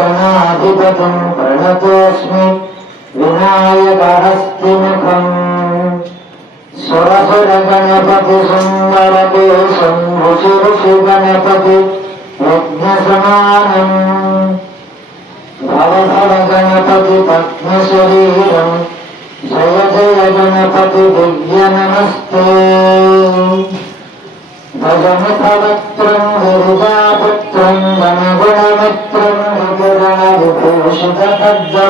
गणाधिपतिं प्रणतोऽस्मि विनायकहस्तिमुखम् सुरसुरगणपतिसुन्दरते शम्भुशिरुषि गणपति यज्ञसमानम् भवभवगणपति पद्मशरीरम् जय जय गणपति दिव्य नमस्ते भजमुखवक्त्रम् हृदापुत्रम् गणगुणमित्रम् وجعل الفرش تفجا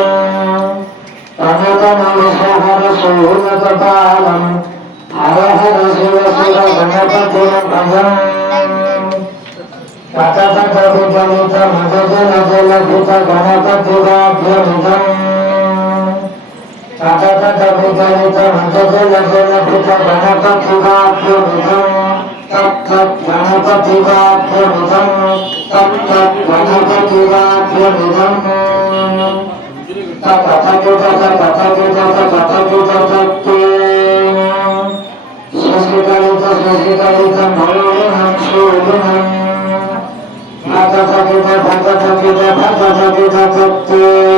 فهدم لشهر سهولة تعلم على هذا سلسلة فنفتن قدم فتتك بجنة مددن جلبت فنفتت بأبيضا فتتك بجنة مددن جلبت فنفتت بأبيضا तप तप गणपति वाद्यनुदम तप तप गणपति वाद्यनुदम तप तप तप तप तप तप तप तप संस्कृतलित संस्कृतलित मनोहम शोभनम भगत भगत भगत भगत भगत भगत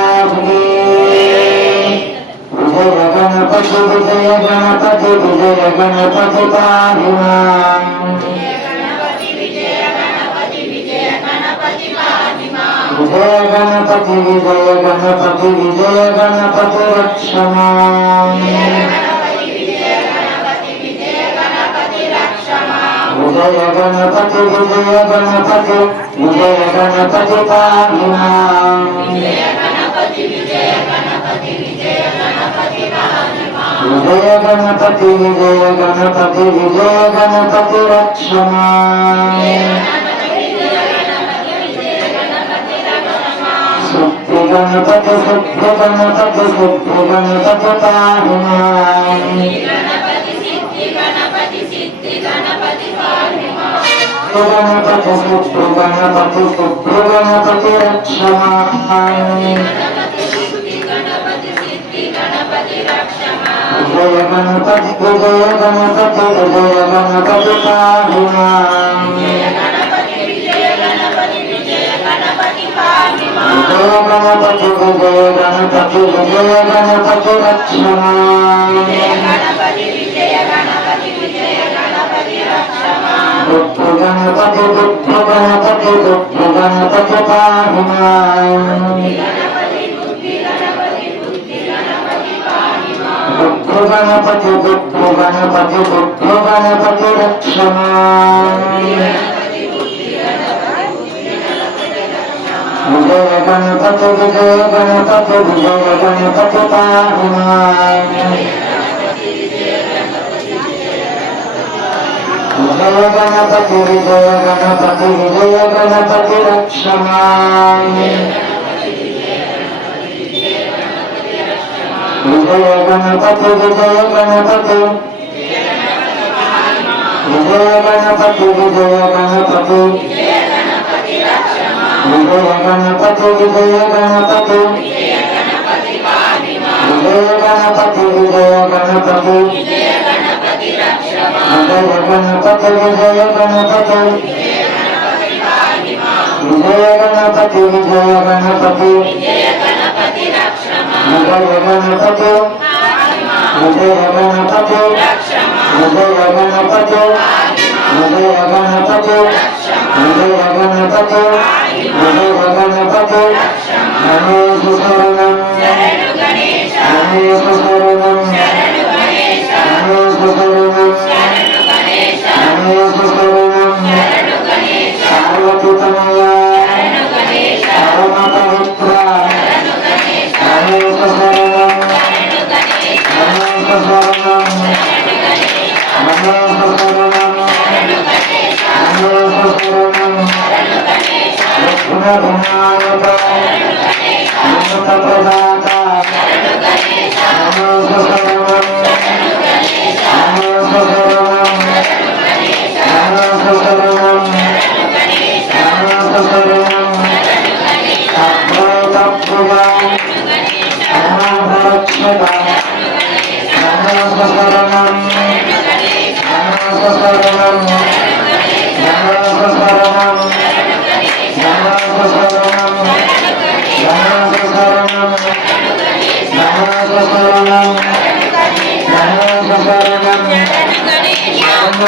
విజయ గణపతి విజయ గణపతి విజయ గణపతి విజయ గణపతి విజయ గణపతి విజయ గణపతి రక్షమా. విజయ గణపతి విజయ గణపతి విజయ గణపతి పాడినా విజయ గణపతి విజయ గణపతి విజయ గణపతి రక్షమా సుప్తి గణపతి సుప్తి గణపతి సుప్తి గణపతి పాహిమా గణపతి సుప్తి గణపతి సుప్తి గణపతి రక్షమా గణపతి గణపతి గణపతి గణపతి పాహుమా గణపతి దుఃఖ గణపతి దుఃఖ గణపతి రక్షమా విజయ గణపతి విజయ గణపతి విజయ గణపతి పాహిమా విజయ గణపతి విజయ గణపతి విజయ గణపతి రక్షమా విజయ గణపతి విజయ గణపతి విజయ గణపతి విజయ గణపతి విజయ గణపతి విజయ గణపతి విజయ గణపతి విజయ గణపతి విజయ గణపతి విజయ గణపతి విజయ గణపతి విజయ గణపతి విజయ గణపతి মুঘল রমনা কত মুঘল রমনা কত মুঘল রমনা কত মুঘল রমনা কত মুঘল রমনা কত মুঘল রমনা কত আমি সুসরণম আমি সুসরণম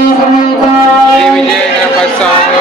Time de repartição.